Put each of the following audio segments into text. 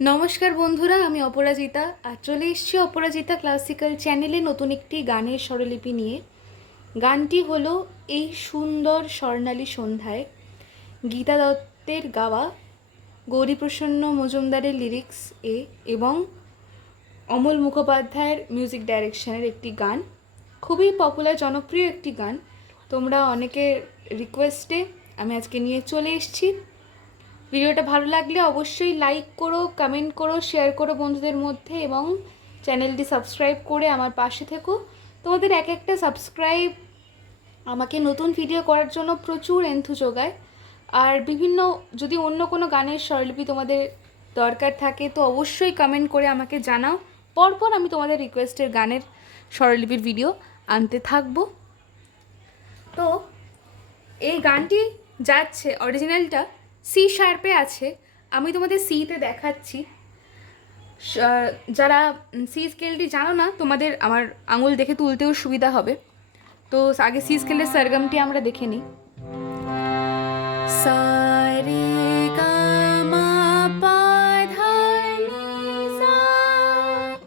নমস্কার বন্ধুরা, আমি অপরাজিতা আর চলে এসেছি অপরাজিতা ক্লাসিক্যাল চ্যানেলে নতুন একটি গানের স্বরলিপি নিয়ে। গানটি হলো এই সুন্দর স্বর্ণালী সন্ধ্যায়, গীতা দত্তের গাওয়া, গৌরীপ্রসন্ন মজুমদারের লিরিক্স এবং অমল মুখোপাধ্যায়ের মিউজিক ডাইরেকশনের একটি গান। খুবই পপুলার, জনপ্রিয় একটি গান। তোমরা অনেকের রিকোয়েস্টে আমি আজকে নিয়ে চলে এসেছি। ভিডিওটা ভালো লাগলে অবশ্যই লাইক করো, কমেন্ট করো, শেয়ার করো বন্ধুদের মধ্যে এবং চ্যানেলটি সাবস্ক্রাইব করে আমার পাশে থেকো। তোমাদের এক একটা সাবস্ক্রাইব আমাকে নতুন ভিডিও করার জন্য প্রচুর এন্থু যোগায়। আর বিভিন্ন যদি অন্য কোনো গানের স্বরলিপি তোমাদের দরকার থাকে তো অবশ্যই কমেন্ট করে আমাকে জানাও। পরপর আমি তোমাদের রিকোয়েস্টের গানের স্বরলিপির ভিডিও আনতে থাকবো। তো এই গানটি যাচ্ছে, অরিজিনালটা সি শার্পে আছে। আমি তোমাদের সিতে দেখাচ্ছি। যারা সি স্কেলটি জানো না, তোমাদের আমার আঙুল দেখে তুলতেও সুবিধা হবে। তো আগে সি স্কেলের সরগমটি আমরা দেখে নিই। সা রে গা মা পা ধা নি সা,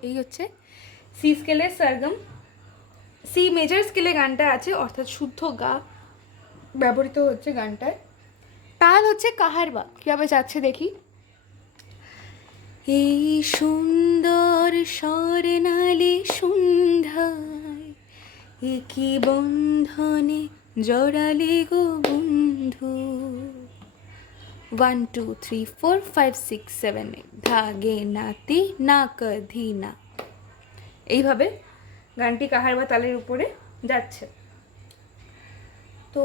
এই হচ্ছে সি স্কেলের সরগম। সি মেজর স্কেলে গানটা আছে, অর্থাৎ শুদ্ধ গা ব্যবহৃত হচ্ছে গানটায়। তাল হচ্ছে কাহারবা। কীভাবে যাচ্ছে দেখি। এই সুন্দর স্বর্ণালী সন্ধ্যায় একই বন্ধনে জড়ালে গো বন্ধু। 1 2 3 4 5 6 7 8 ধাগে নাতি না কধি না। এইভাবে গানটি কাহারবা তালের উপরে যাচ্ছে। তো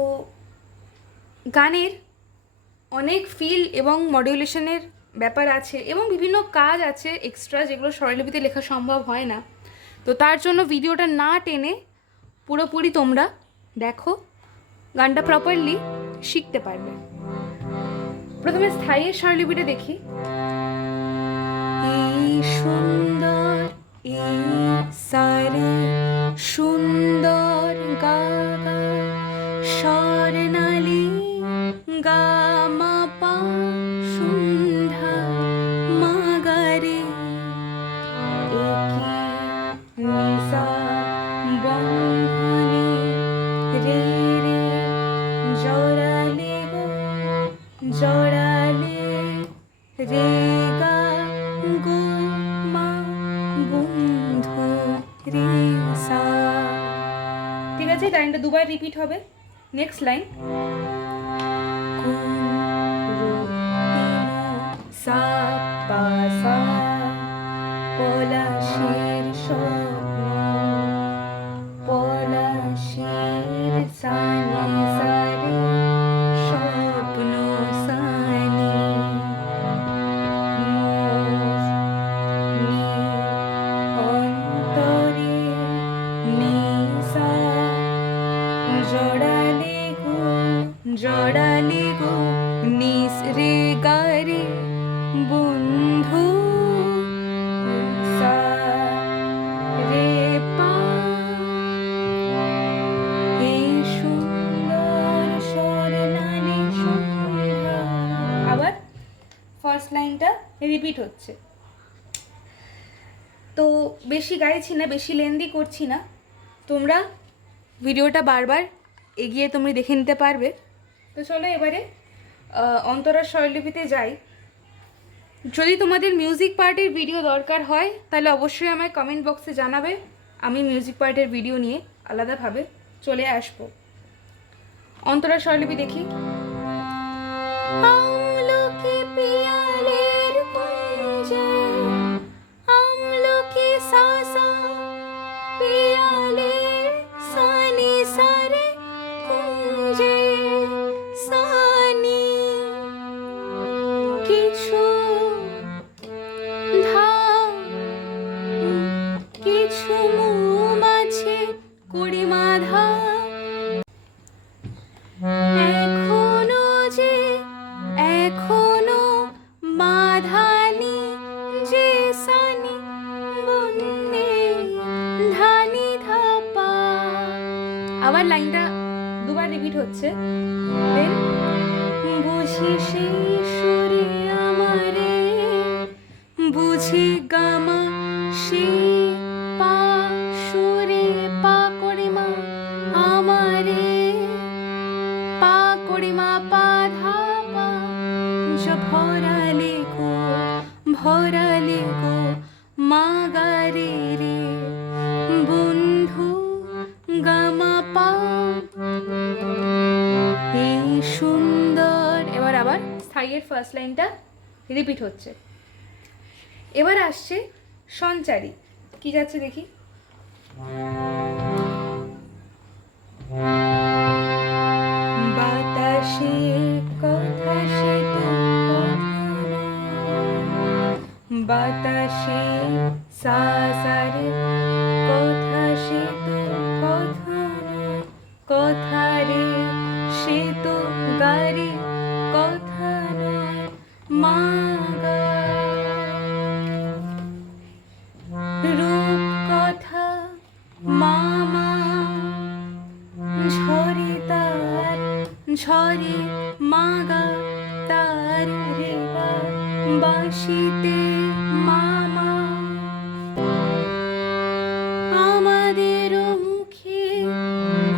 গানের অনেক ফিল এবং মডিউলেশনের ব্যাপার আছে এবং বিভিন্ন কাজ আছে এক্সট্রা, যেগুলো স্বরলিপিতে লেখা সম্ভব হয় না। তো তার জন্য ভিডিওটা না টেনে পুরোপুরি তোমরা দেখো, গানটা প্রপারলি শিখতে পারবে। প্রথমে স্থায়ীর স্বরলিপিটা দেখি। এই সুন্দর এই সারে সুন্দর গা গা স্বর্ণালী গা মা পা সন্ধ্যা মা গা রে একি নিসা বন্ধনে রে রে জড়ালে গো জড়ালে রে গা গো মা বন্ধু রে সা। ঠিক আছে, লাইনটা দুবার রিপিট হবে। নেক্সট লাইন সা পা সা পলাশের স্বপ্ন পলাশের সানি সারে স্বপ্ন সানি অন্তরে নিসা জড়ালে গো নিস রে গা রে বন্ধু সা রে পা। এই সুন্দর স্বর্ণালী সন্ধ্যা। আবার ফার্স্ট লাইনটা রিপিট হচ্ছে। তো বেশি গাইছি না, বেশি লেন্দি করছি না, তোমরা ভিডিওটা বারবার এগিয়ে তুমি দেখে নিতে পারবে। তো চলো এবারে অন্তরার স্বরলিপিতে যাই। যদি তোমাদের মিউজিক পার্টের ভিডিও দরকার হয় তাহলে অবশ্যই আমায় কমেন্ট বক্সে জানাবে, আমি মিউজিক পার্টের ভিডিও নিয়ে আলাদাভাবে চলে আসবো। অন্তরার স্বরলিপি দেখি। আমলকি পিয়ালের কুঞ্জে আমলকি সাসা পিয়ালের সানি সারে কুঞ্জে সানি কিছু কিছু মৌমাছি কুড়ি মাধা এখনো যে এখনো মাধানি যে সানি বন্যে ধানি ধাপা। আবার লাইনটা দুবার রিপিট হচ্ছে। বুঝি সেই সুরে আমারে ছি গামা সি পা সুরে পা করে মা আমারে পা করে মা পা ধা পা ভরালে গো মা গা রে রে বন্ধু গামা পা। এই সুন্দর। এবার আবার স্থায়ীর ফার্স্ট লাইনটা রিপিট হচ্ছে। এবার আসছে সঞ্চারী। কি যাচ্ছে দেখি। বাতাসে কথা সে তো বাতাসে সা সারে কথা সে তো কথা রে সে তো গারে কথা মা গা। রূপ কথা মামা ঝরে তার ঝরে মাগা তার রে গা বাঁশিতে মামা। আমাদের মুখে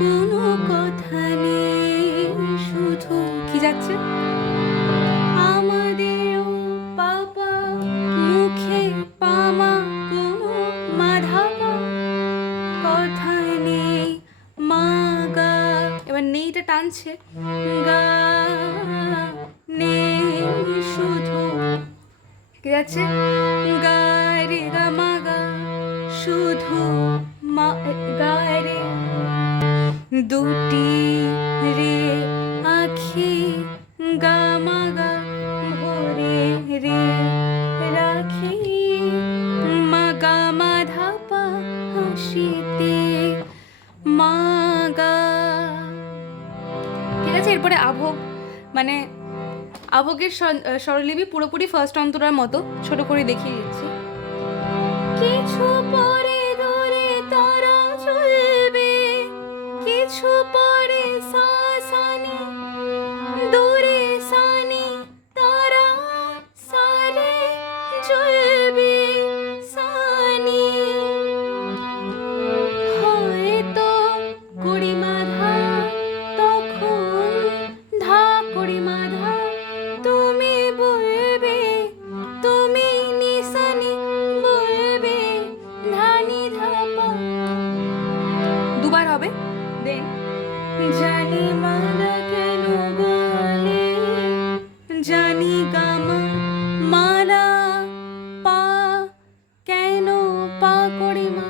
কোনো কথা নেই শুধু কি যাচ্ছে আমাদের পাপা মুখে পামা কোনো মাধাপা কথা নেই মা গা। এবার নেইটা টানছে গা নেই শুধু কি যাচ্ছে গা রে গা মা গা শুধু মা গা রে। দুটি রে আখি গা মা গা ভরে রে রাখি মা গা মা ধাপা হাসিতে মা গা। ঠিক আছে, এরপরে আভোগ মানে আভোগের স্বরলিপি পুরোপুরি ফার্স্ট অন্তরার মতো ছোট করে দেখিয়ে দিচ্ছি। কিছু পরে দূরে তারা চলবে কিছু পরে সাসানি দূরে সানি তারা সারে জ্বলবে সানি হয়তো কুড়ি মাধা তখন ধা কুড়ি মাধা তুমি বলবে তুমি নিশানি বলবে ধানি ধাপা দুবার হবে। দেন জানি মালা কেন গলে জানি গামা মালা পা কেন পা করি মা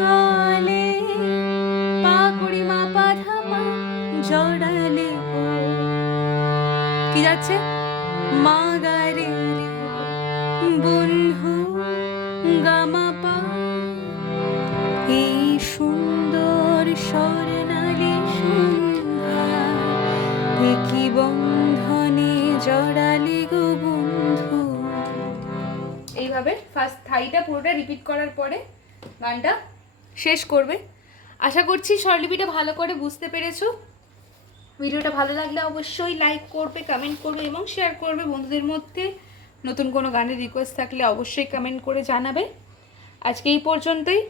গলে পা করি মা পা ধাপা জড়ালে গো কি যাচ্ছে মা গা রে রে বন্ধু গামা পা। এই সুন্দর স্বর্ণালী সন্ধ্যা কি বন্ধনে জড়ালে গো বন্ধু। এইভাবে ফার্স্ট থাইটা পুরোটা রিপিট করার পরে গানটা শেষ করবে। আশা করছি স্বরলিপিটা ভালো করে বুঝতে পেরেছো। ভিডিওটা ভালো লাগলে অবশ্যই লাইক করবে, কমেন্ট করবে এবং শেয়ার করবে বন্ধুদের মধ্যে। নতুন কোনো গানের রিকোয়েস্ট থাকলে অবশ্যই কমেন্ট করে জানাবে। আজকে এই পর্যন্তই,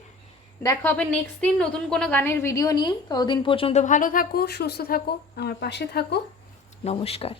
দেখা হবে নেক্সট দিন নতুন কোনো গানের ভিডিও নিয়ে। ততদিন পর্যন্ত ভালো থাকো, সুস্থ থাকো, আমার পাশে থাকো। নমস্কার।